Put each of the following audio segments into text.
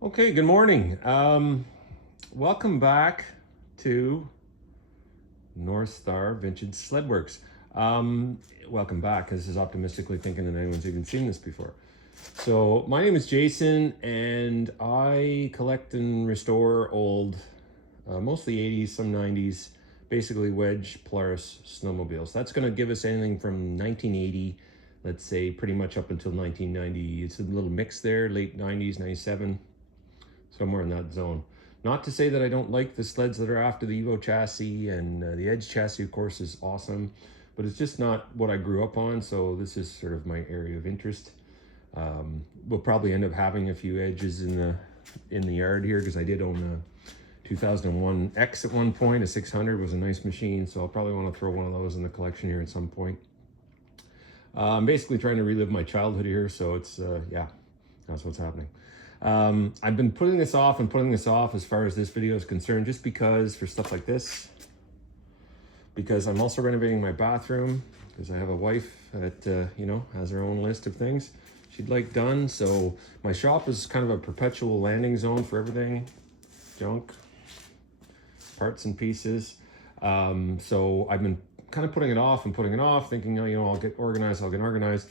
Okay, good morning. Welcome back to North Star Vintage Sledworks. Welcome back. This is optimistically thinking that anyone's even seen this before. So my name is Jason, and I collect and restore old, mostly 80s, some 90s, basically wedge Polaris snowmobiles. That's going to give us anything from 1980, let's say, pretty much up until 1990. It's a little mix there, late 90s, 97. Somewhere in that zone. Not to say that I don't like the sleds that are after the Evo chassis, and the Edge chassis, of course, is awesome, but it's just not what I grew up on, so this is sort of my area of interest. We'll probably end up having a few Edges in the yard here, because I did own a 2001 X at one point. A 600 was a nice machine, so I'll probably want to throw one of those in the collection here at some point. I'm basically trying to relive my childhood here, so it's, yeah, that's what's happening. I've been putting this off as far as this video is concerned, just because for stuff like this, because I'm also renovating my bathroom, because I have a wife that, has her own list of things she'd like done. So my shop is kind of a perpetual landing zone for everything, junk, parts and pieces. So I've been kind of putting it off, thinking, I'll get organized.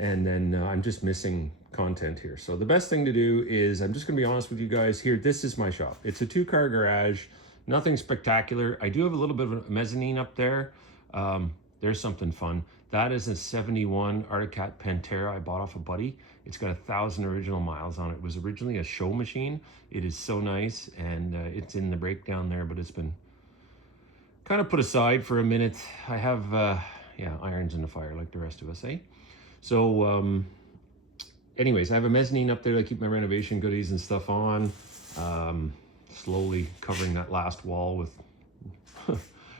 And then I'm just missing content here. So the best thing to do is, I'm just gonna be honest with you guys here. This is my shop. It's a 2-car garage, nothing spectacular. I do have a little bit of a mezzanine up there. There's something fun. That is a 71 Arctic Cat Pantera I bought off a buddy. It's got 1,000 original miles on it. It was originally a show machine. It is so nice, and it's in the breakdown there, but it's been kind of put aside for a minute. I have, irons in the fire like the rest of us, eh? So, anyways, I have a mezzanine up there. I keep my renovation goodies and stuff on. Slowly covering that last wall with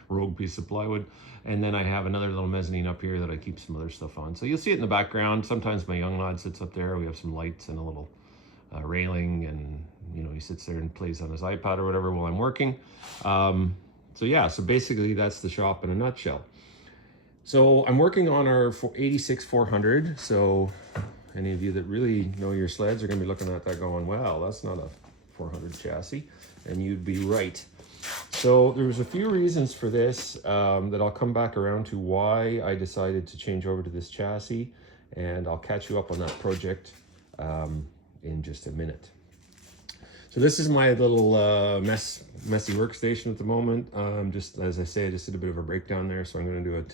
rogue piece of plywood. And then I have another little mezzanine up here that I keep some other stuff on. So you'll see it in the background. Sometimes my young lad sits up there. We have some lights and a little railing, and he sits there and plays on his iPad or whatever while I'm working. So basically that's the shop in a nutshell. So I'm working on our 86 400. So any of you that really know your sleds are going to be looking at that going, well, that's not a 400 chassis. And you'd be right. So there was a few reasons for this that I'll come back around to why I decided to change over to this chassis. And I'll catch you up on that project in just a minute. So this is my little messy workstation at the moment. Just as I say, I just did a bit of a breakdown there. So I'm going to do a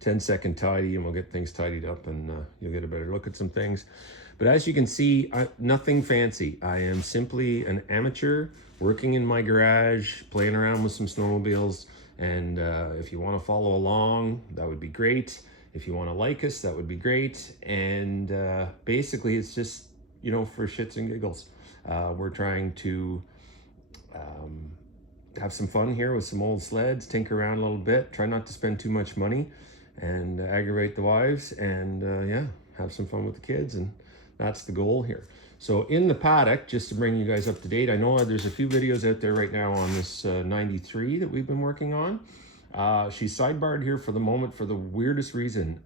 10-second tidy, and we'll get things tidied up, and you'll get a better look at some things. But as you can see, nothing fancy. I am simply an amateur working in my garage, playing around with some snowmobiles. And if you want to follow along, that would be great. If you want to like us, that would be great. And basically, it's just, for shits and giggles. We're trying to have some fun here with some old sleds, tinker around a little bit, try not to spend too much money, and aggravate the wives, and have some fun with the kids, and that's the goal here. So in the paddock, just to bring you guys up to date, I know there's a few videos out there right now on this 93 that we've been working on. She's sidebarred here for the moment for the weirdest reason.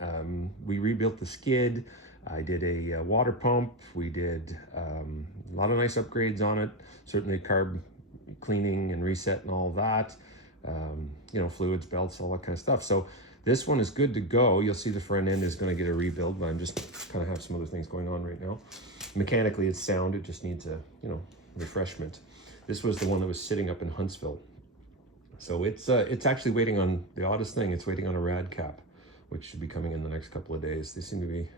We rebuilt the skid. I did a water pump. We did a lot of nice upgrades on it. Certainly carb cleaning and reset and all that. Fluids, belts, all that kind of stuff. So this one is good to go. You'll see the front end is going to get a rebuild, but I'm just kind of have some other things going on right now. Mechanically, it's sound. It just needs a, refreshment. This was the one that was sitting up in Huntsville. So it's actually waiting on the oddest thing. It's waiting on a rad cap, which should be coming in the next couple of days. They seem to be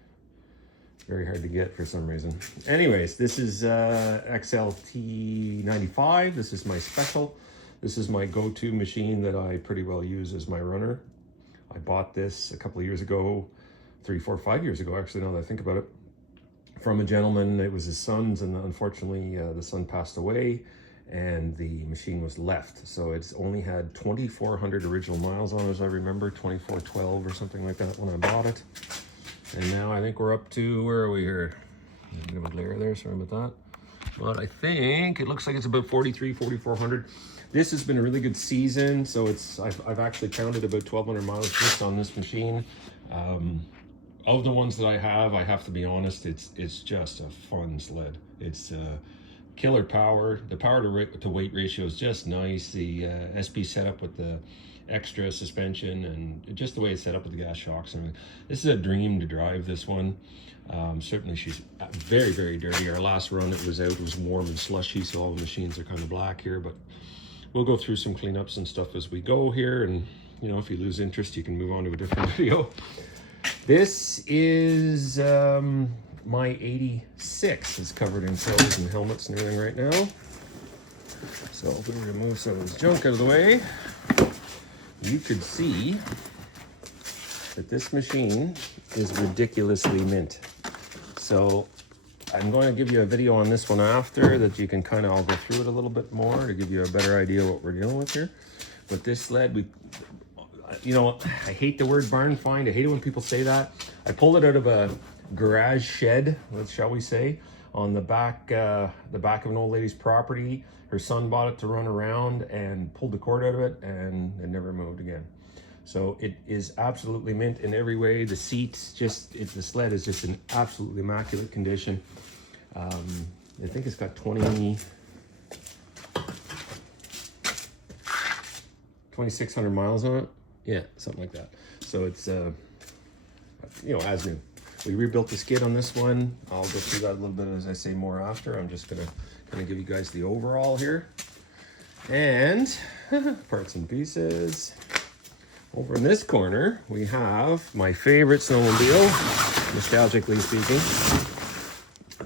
very hard to get for some reason. Anyways, this is XLT95. This is my special. This is my go-to machine that I pretty well use as my runner. I bought this a couple of years ago, 3, 4, 5 years ago, actually, now that I think about it, from a gentleman. It was his son's, and unfortunately the son passed away, and the machine was left. So it's only had 2,400 original miles on it, as I remember, 2412 or something like that when I bought it. And now I think we're up to, where are we here? There's a bit of a glare there, sorry about that. But I think it looks like it's about 4,400. This has been a really good season. So I've actually counted about 1,200 miles just on this machine. Of the ones that I have to be honest, it's just a fun sled. It's killer power. The power to weight ratio is just nice. The SP setup with the extra suspension and just the way it's set up with the gas shocks. And this is a dream to drive this one. Certainly she's very, very dirty. Our last run it was out, it was warm and slushy, so all the machines are kind of black here, but we'll go through some cleanups and stuff as we go here. And you know, if you lose interest, you can move on to a different video. This is my 86. It's covered in clothes and helmets and everything right now. So if we remove some of this junk out of the way, you could see that this machine is ridiculously mint. So I'm going to give you a video on this one after that you can kind of, I'll go through it a little bit more to give you a better idea what we're dealing with here. But this sled, you know, I hate the word barn find. I hate it when people say that. I pulled it out of a garage shed, shall we say, on the back of an old lady's property. Her son bought it to run around and pulled the cord out of it, and it never moved again. So it is absolutely mint in every way. The seats, the sled is just in absolutely immaculate condition. I think it's got 2,600 miles on it. Yeah, something like that. So it's, you know, as new. We rebuilt the skid on this one. I'll go through that a little bit as I say more after. I'm just gonna kind of give you guys the overall here. And parts and pieces. Over in this corner, we have my favorite snowmobile, nostalgically speaking.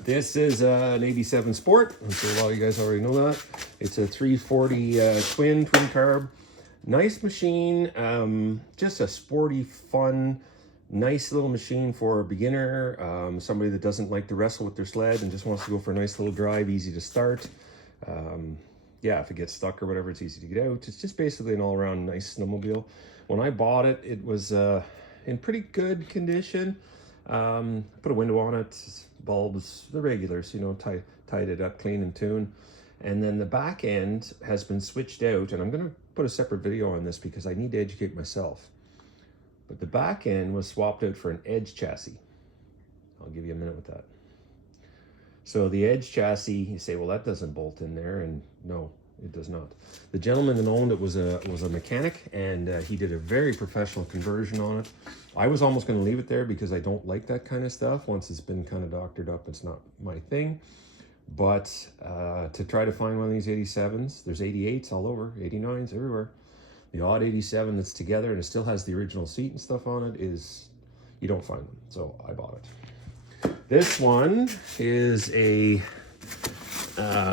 This is an 87 Sport. I'm sure a lot of you guys already know that. It's a 340 twin carb. Nice machine, just a sporty, fun, nice little machine for a beginner, somebody that doesn't like to wrestle with their sled and just wants to go for a nice little drive, easy to start. Yeah, if it gets stuck or whatever, it's easy to get out. It's just basically an all-around nice snowmobile. When I bought it, it was in pretty good condition. Put a window on it, bulbs, the regulars, you know, tied it up, clean and tune. And then the back end has been switched out, and I'm gonna put a separate video on this because I need to educate myself. But the back end was swapped out for an Edge chassis. I'll give you a minute with that. So the Edge chassis, you say, well, that doesn't bolt in there, and no, it does not. The gentleman that owned it was a mechanic, and he did a very professional conversion on it. I was almost going to leave it there because I don't like that kind of stuff. Once it's been kind of doctored up, it's not my thing. But to try to find one of these 87s, there's 88s all over, 89s everywhere. The odd 87 that's together and it still has the original seat and stuff on it is, you don't find them. So I bought it. This one is a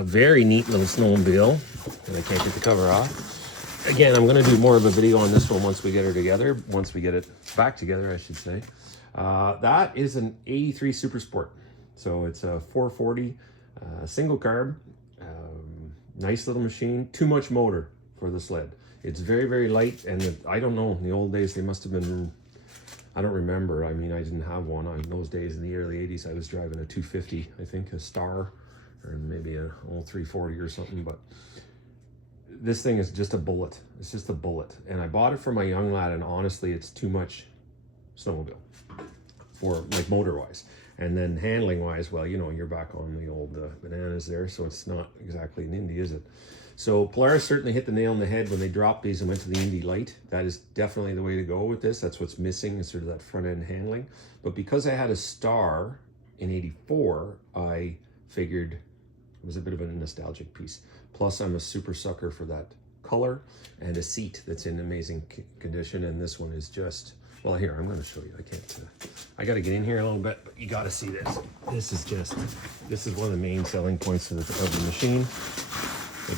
very neat little snowmobile, and I can't get the cover off. Again, I'm going to do more of a video on this one once we get her together, once we get it back together, I should say. That is an 83 Super Sport. So it's a 440 single carb, nice little machine, too much motor for the sled. It's very, very light, and I don't know, in the old days they must have been, I don't remember. I mean, I didn't have one. In those days in the early 80s, I was driving a 250, I think, a Star, or maybe an old 340 or something, but this thing is just a bullet. It's just a bullet. And I bought it for my young lad, and honestly, it's too much snowmobile for, like, motor-wise. And then handling-wise, well, you know, you're back on the old bananas there, so it's not exactly an Indy, is it? So Polaris certainly hit the nail on the head when they dropped these and went to the Indy Light. That is definitely the way to go with this. That's what's missing, is sort of that front-end handling. But because I had a Star in 84, I figured it was a bit of a nostalgic piece. Plus, I'm a super sucker for that color and a seat that's in amazing condition. And this one is just, well, here, I'm going to show you. I can't, I got to get in here a little bit, but you got to see this. This is one of the main selling points of the machine.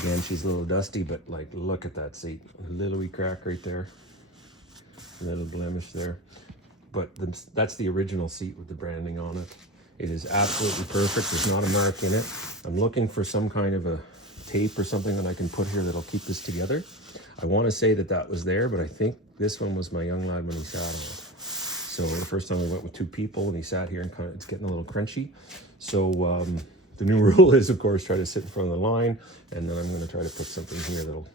Again, she's a little dusty, but like, look at that seat. A little wee crack right there. A little blemish there. But that's the original seat with the branding on it. It is absolutely perfect. There's not a mark in it. I'm looking for some kind of a tape or something that I can put here that'll keep this together. I want to say that was there, but I think this one was my young lad when he sat on it. So the first time we went with two people and he sat here and kind of, it's getting a little crunchy. So the new rule is, of course, try to sit in front of the line, and then I'm going to try to put something here that'll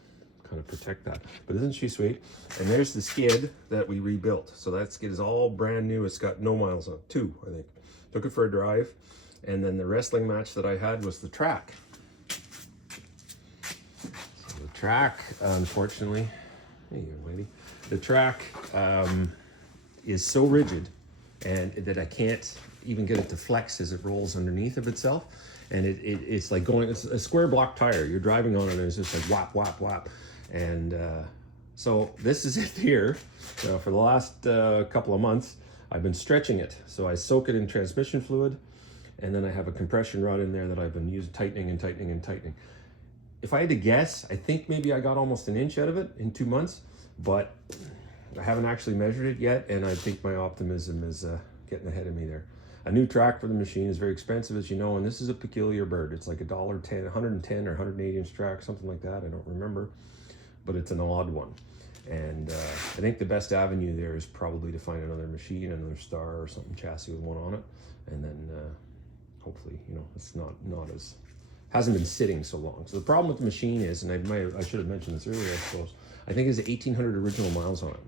kind of protect that. But isn't she sweet? And there's the skid that we rebuilt. So that skid is all brand new. It's got no miles on it. 2, I think. Took it for a drive. And then the wrestling match that I had was the track. track, unfortunately, hey young lady, the track is so rigid and that I can't even get it to flex as it rolls underneath of itself. And it's like it's a square block tire. You're driving on it and it's just like whap, whap, whap. And so this is it here. For the last couple of months, I've been stretching it. So I soak it in transmission fluid, and then I have a compression rod in there that I've been using, tightening and tightening and tightening. If I had to guess, I think maybe I got almost an inch out of it in 2 months, but I haven't actually measured it yet, and I think my optimism is getting ahead of me there. A new track for the machine is very expensive, as you know, and this is a peculiar bird. It's like $110, 110 or 180 inch track, something like that. I don't remember, but it's an odd one. And I think the best avenue there is probably to find another machine, another Star or something chassis with one on it, and then hopefully, you know, it's not as hasn't been sitting so long. So the problem with the machine is, and I should have mentioned this earlier, I suppose, I think it's 1,800 original miles on it.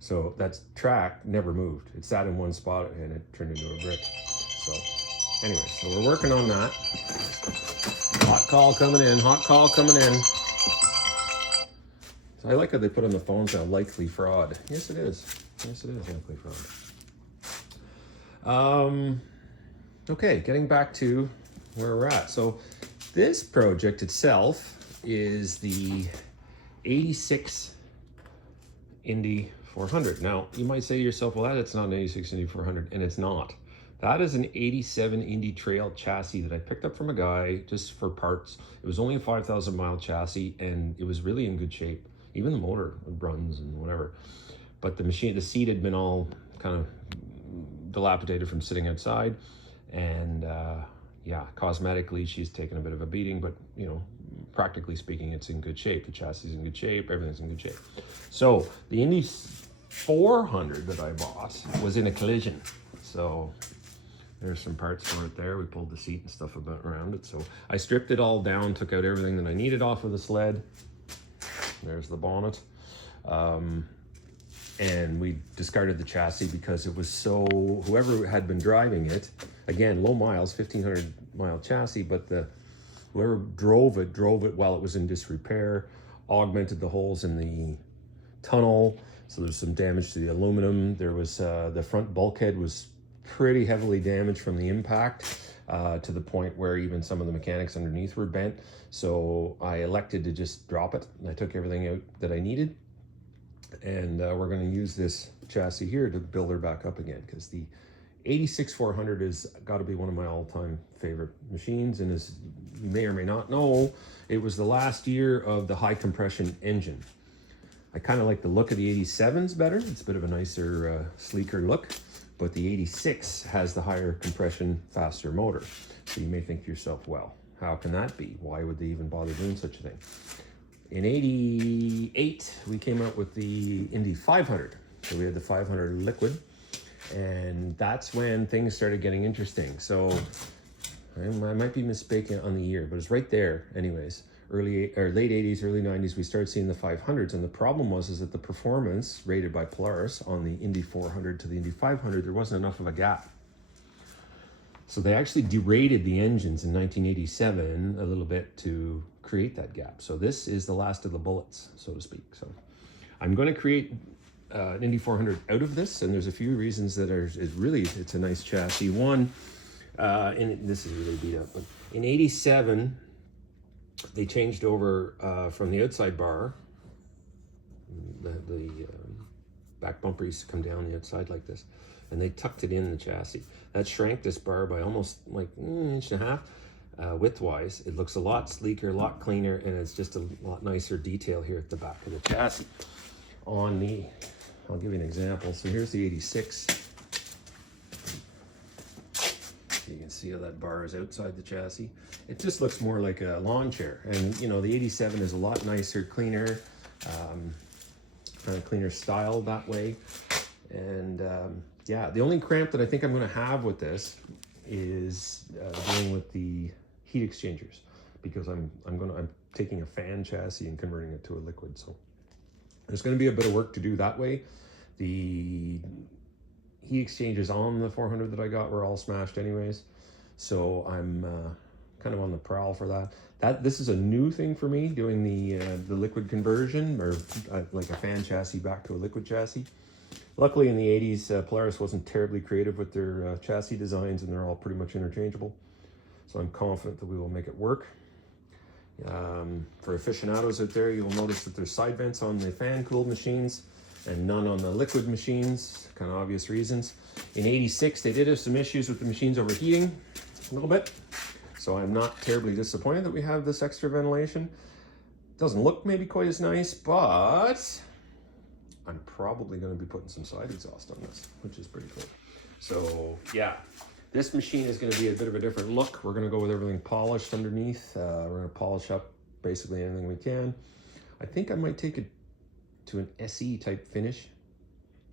So that track never moved. It sat in one spot and it turned into a brick. So anyway, so we're working on that. Hot call coming in, hot call coming in. So I like how they put on the phones now, likely fraud. Yes, it is. Yes, it is likely fraud. Okay, getting back to where we're at. So this project itself is the 86 INDY 400. Now, you might say to yourself, well, that's not an 86 INDY 400, and it's not. That is an 87 INDY Trail chassis that I picked up from a guy just for parts. It was only a 5,000 mile chassis, and it was really in good shape. Even the motor runs and whatever. But the machine, the seat had been all kind of dilapidated from sitting outside. And yeah, cosmetically, she's taken a bit of a beating, but you know, practically speaking, it's in good shape. The chassis is in good shape, everything's in good shape. So the INDY 400 that I bought was in a collision. So there's some parts for it there. We pulled the seat and stuff around it. So I stripped it all down, took out everything that I needed off of the sled. There's the bonnet. And we discarded the chassis because it was so, whoever had been driving it, again, low miles, 1,500 mile chassis, but whoever drove it while it was in disrepair, augmented the holes in the tunnel. So there's some damage to the aluminum. There was, the front bulkhead was pretty heavily damaged from the impact, to the point where even some of the mechanics underneath were bent. So I elected to just drop it. And I took everything out that I needed. And we're going to use this chassis here to build her back up again, because the 86 400 has got to be one of my all-time favorite machines. And as you may or may not know, it was the last year of the high compression engine. I kind of like the look of the 87s better. It's a bit of a nicer, sleeker look. But the 86 has the higher compression, faster motor. So you may think to yourself, well, how can that be? Why would they even bother doing such a thing? In 88, we came out with the INDY 500. So we had the 500 liquid, and that's when things started getting interesting. So I might be misspeaking on the year, but it's right there anyways. Late 80s, early 90s, we started seeing the 500s, and the problem was that the performance rated by Polaris on the INDY 400 to the INDY 500, there wasn't enough of a gap. So they actually derated the engines in 1987 a little bit to create that gap. So this is the last of the bullets, so to speak. So I'm going to create an INDY 400 out of this, and there's a few reasons that it's a nice chassis. One, and this is really beat up, but in 87, they changed over from the outside bar. The back bumper used to come down the outside like this, and they tucked it in the chassis. That shrank this bar by almost like an inch and a half. Width-wise, it looks a lot sleeker, a lot cleaner, and it's just a lot nicer detail here at the back of the chassis. I'll give you an example. So here's the 86. You can see how that bar is outside the chassis. It just looks more like a lawn chair. And you know, the 87 is a lot nicer, cleaner, kind of cleaner style that way. And yeah, the only cramp that I think I'm going to have with this is dealing with the heat exchangers, because I'm taking a fan chassis and converting it to a liquid. So there's going to be a bit of work to do that way. The heat exchangers on the 400 that I got were all smashed anyways. So I'm kind of on on the prowl for that. This is a new thing for me, doing the liquid conversion, or like a fan chassis back to a liquid chassis. Luckily in the 80s, Polaris wasn't terribly creative with their chassis designs, and they're all pretty much interchangeable. So I'm confident that we will make it work. For aficionados out there, you'll notice that there's side vents on the fan-cooled machines and none on the liquid machines, kind of obvious reasons. In 86, they did have some issues with the machines overheating a little bit. So I'm not terribly disappointed that we have this extra ventilation. Doesn't look maybe quite as nice, but I'm probably going to be putting some side exhaust on this, which is pretty cool. So yeah, this machine is going to be a bit of a different look. We're going to go with everything polished underneath. We're going to polish up basically anything we can. I think I might take it to an SE type finish.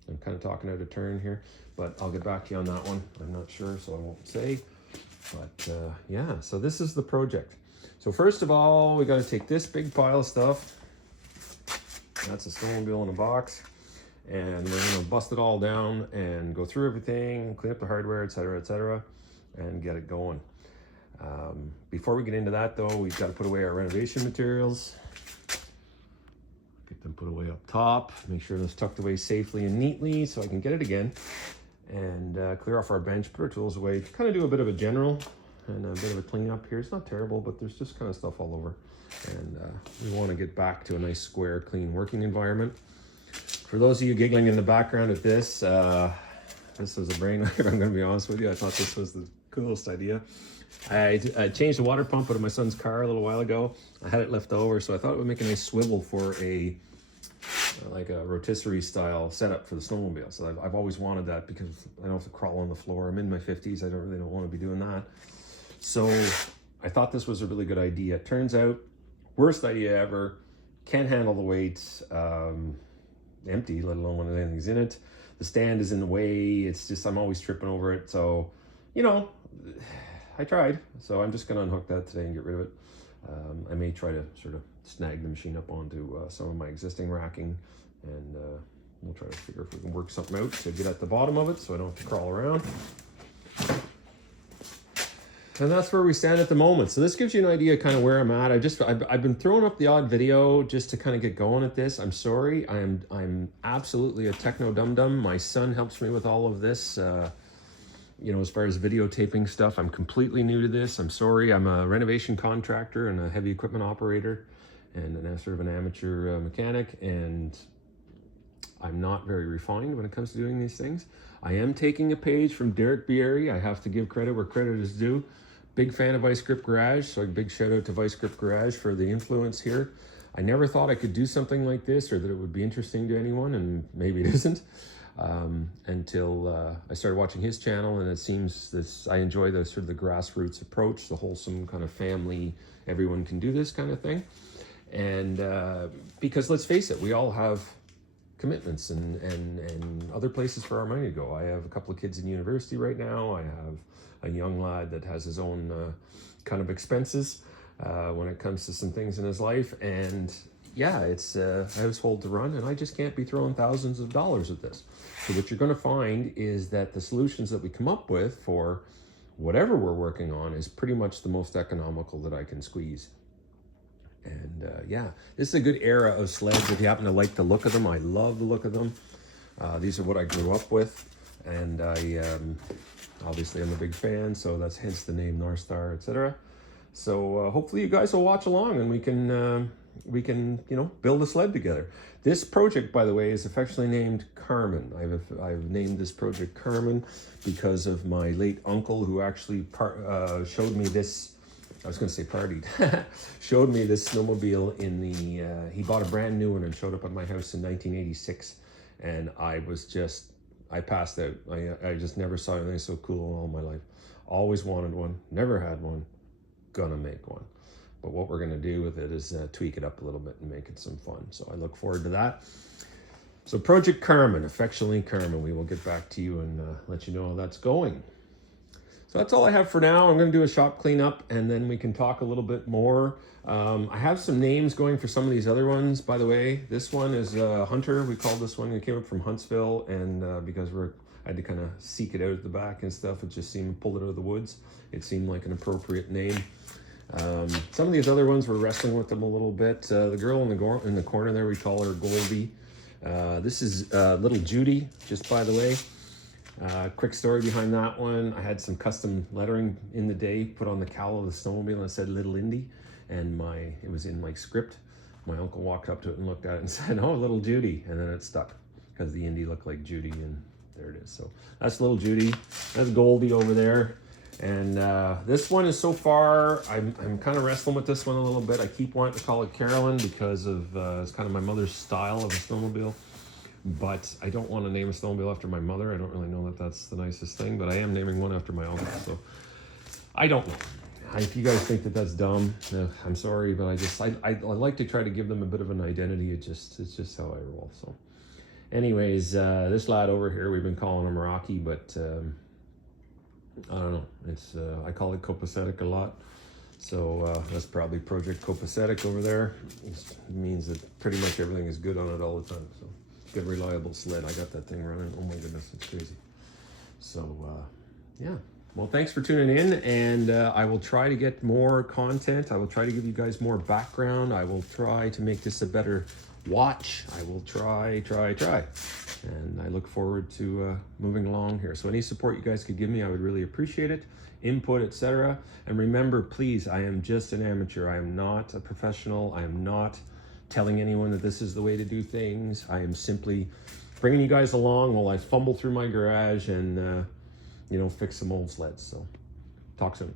I'm kind of talking out of turn here, but I'll get back to you on that one. I'm not sure, so I won't say. But yeah, so this is the project. So first of all, we got to take this big pile of stuff. That's a snowmobile in a box. And we're going to bust it all down and go through everything, clean up the hardware, etc., and get it going. Before we get into that though, we've got to put away our renovation materials. Get them put away up top, make sure it's tucked away safely and neatly so I can get it again. And clear off our bench, put our tools away, kind of do a bit of a general and a bit of a cleanup here. It's not terrible, but there's just kind of stuff all over. And we want to get back to a nice square, clean working environment. For those of you giggling in the background at this, this was a brainwave, I'm going to be honest with you. I thought this was the coolest idea. I changed the water pump out of my son's car a little while ago. I had it left over, so I thought it would make a nice swivel for a like a rotisserie style setup for the snowmobile. So I've always wanted that because I don't have to crawl on the floor. I'm in my 50s. I don't want to be doing that. So I thought this was a really good idea. It turns out, worst idea ever. Can't handle the weight. Empty, let alone when anything's in it. The stand is in the way. It's just, I'm always tripping over it. So, you know, I tried. So I'm just going to unhook that today and get rid of it. I may try to sort of snag the machine up onto some of my existing racking, and we'll try to figure if we can work something out to get at the bottom of it so I don't have to crawl around. And that's where we stand at the moment. So this gives you an idea kind of where I'm at. I've been throwing up the odd video just to kind of get going at this. I'm sorry, I'm absolutely a techno dum-dum. My son helps me with all of this. You know, as far as videotaping stuff, I'm completely new to this. I'm sorry. I'm a renovation contractor and a heavy equipment operator and sort of an amateur mechanic, and I'm not very refined when it comes to doing these things. I am taking a page from Derek Bieri. I have to give credit where credit is due. Big fan of Vice Grip Garage, so a big shout out to Vice Grip Garage for the influence here. I never thought I could do something like this or that it would be interesting to anyone, and maybe it isn't. Until I started watching his channel, and it seems I enjoy the sort of the grassroots approach, the wholesome kind of family, everyone can do this kind of thing. And because let's face it, we all have commitments and other places for our money to go. I have a couple of kids in university right now. I have a young lad that has his own kind of expenses when it comes to some things in his life. And yeah, it's a household to run, and I just can't be throwing thousands of dollars at this. So what you're going to find is that the solutions that we come up with for whatever we're working on is pretty much the most economical that I can squeeze. And yeah, this is a good era of sleds if you happen to like the look of them. I love the look of them. These are what I grew up with, and I obviously I'm a big fan, so that's hence the name North Star, etc. So hopefully you guys will watch along, and we can you know, build a sled together. This project, by the way, is affectionately named Carmen. I've named this project Carmen because of my late uncle, who actually showed me this. I was going to say partied. Showed me this snowmobile in the. He bought a brand new one and showed up at my house in 1986, and I passed out. I just never saw anything so cool in all my life. Always wanted one, never had one. Gonna make one. But what we're going to do with it is tweak it up a little bit and make it some fun. So I look forward to that. So Project Carmen, affectionately Carmen, we will get back to you and let you know how that's going. So that's all I have for now. I'm going to do a shop cleanup, and then we can talk a little bit more. I have some names going for some of these other ones, by the way. This one is Hunter. We called this one. It came up from Huntsville, and because I had to kind of seek it out at the back and stuff, it just seemed, pulled it out of the woods. It seemed like an appropriate name. Some of these other ones, we're wrestling with them a little bit. The girl in the corner there, we call her Goldie. This is little Judy, just by the way. Quick story behind that one. I had some custom lettering in the day put on the cowl of the snowmobile, and it said Little Indy, and it was in my script. My uncle walked up to it and looked at it and said, "Oh, little Judy," and then it stuck because the Indy looked like Judy, and there it is. So that's little Judy. That's Goldie over there. And this one is so far, I'm kind of wrestling with this one a little bit. I keep wanting to call it Carolyn because of it's kind of my mother's style of a snowmobile. But I don't want to name a snowmobile after my mother. I don't really know that that's the nicest thing, but I am naming one after my uncle. So I don't know. If you guys think that that's dumb, I'm sorry, but I like to try to give them a bit of an identity. It's just how I roll. So anyways, this lad over here, we've been calling him Rocky, but I don't know. I call it copacetic a lot. So that's probably Project Copacetic over there. It means that pretty much everything is good on it all the time. So good, reliable sled. I got that thing running. Oh my goodness, it's crazy. So yeah. Well, thanks for tuning in, and I will try to get more content. I will try to give you guys more background. I will try to make this a better watch. I will try. And I look forward to moving along here. So any support you guys could give me, I would really appreciate it. Input, etc. And remember, please, I am just an amateur. I am not a professional. I am not telling anyone that this is the way to do things. I am simply bringing you guys along while I fumble through my garage and, fix some old sleds. So talk soon.